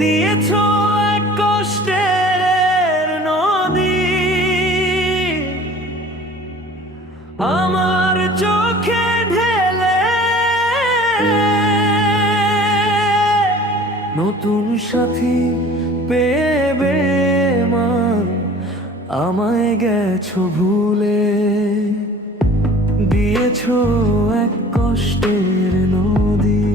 দিয়েছো এক কষ্টের নদী আমার চোখে ঢেলে, নতুন সাথী পেবে মা আমায় গেছো ভুলে। দিয়েছো এক কষ্টের নদী,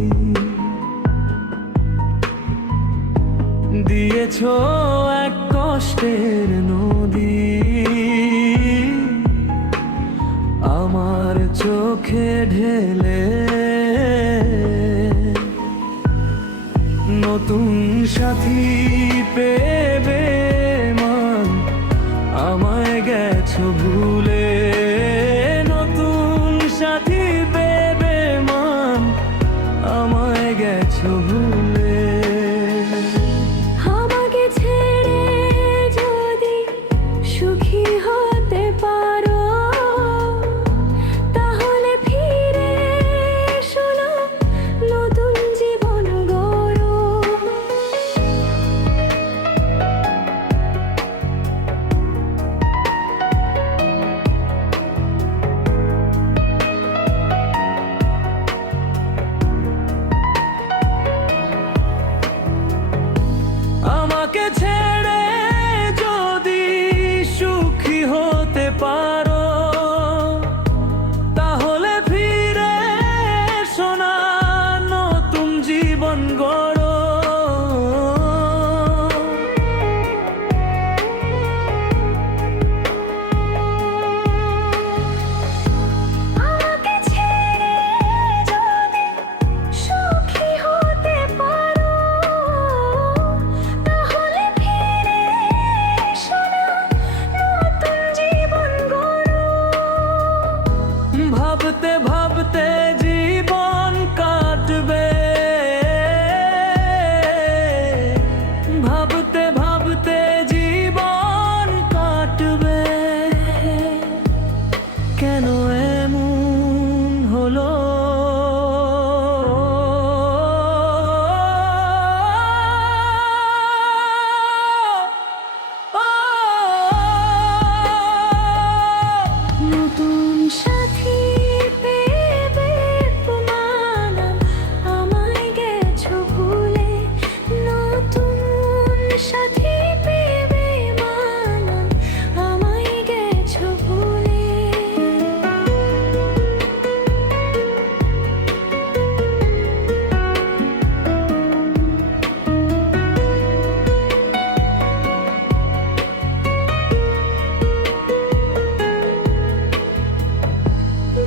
দিয়েছো এক কষ্টের নদী আমার চোখে ঢেলে। নতুন সাথী পেবে মান আমায় গেছো ভুলে। নতুন সাথী পেবে মান আমায় গেছো ভুলে। আমাকে ছেড়ে যদি সুখী হতে পারো তাহলে ফিরে এসো না, নতুন জীবন গড়ো। আমাকে ছেড়ে যদি সুখী হতে পারো তাহলে ফিরে এসো না, নতুন জীবন গড়ো। আমাকে ছেড়ে যদি সুখী হতে পারো তাহলে ফিরে এসো না, নতুন জীবন গড়ো। ভাবতে ভাবতে জীবন কাটবে, ভাবতে ভাবতে জীবন কাটবে। কেন এমন হলো? নতুন সাথী পেবে প্রমাণ আমায় গেছো ভুলে। নতুন সাথী পেবে মান আমায় গেছো ভুলে।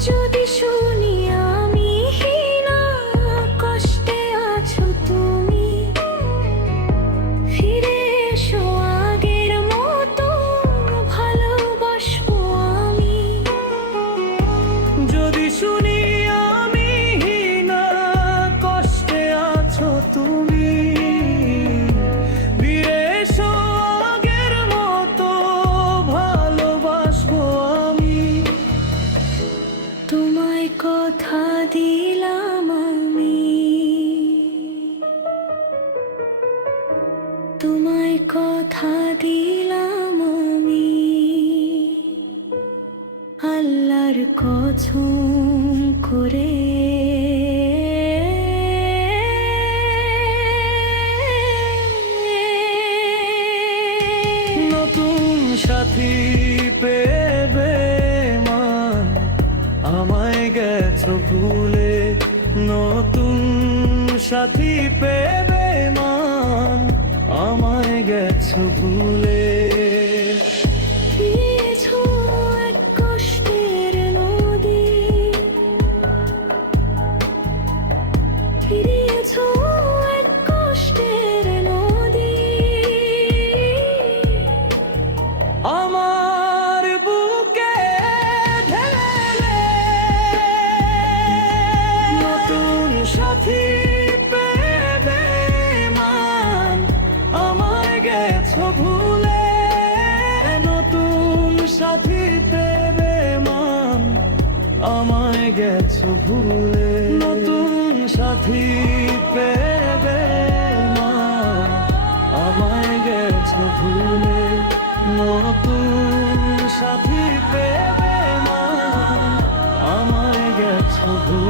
যদি শুনি আমি হীনা, কষ্টে আছো তুমি, ফিরে এসো আগের মতো, ভালোবাসবো আমি। যদি শুনি আমি হীনা, কষ্টে আছো তুমি, ফিরে এসো আগের মতো, ভালোবাসবো আমি। তোমায় কথা দিলাম আমি, তোমায় কথা দিলাম আমি, আল্লাহর কসম করে। নতুন সাথী পেবে মান আমায় গেছো ভুলে। নতুন সাথী পেবে মান আমায় গেছো ভুলে। দিয়েছো এক কষ্টের নদী, ফিরিয়েছো এক কষ্টের নদী আমার বুকে ঢেলে। নতুন সাথী পেবে মান আমায় গেছো ভুলে। নতুন সাথী পেবে মান আমায় গেছো ভুলে। নতুন সাথী পেবে মান নতুন সাথী পেবে মা আমায় গেছো দূর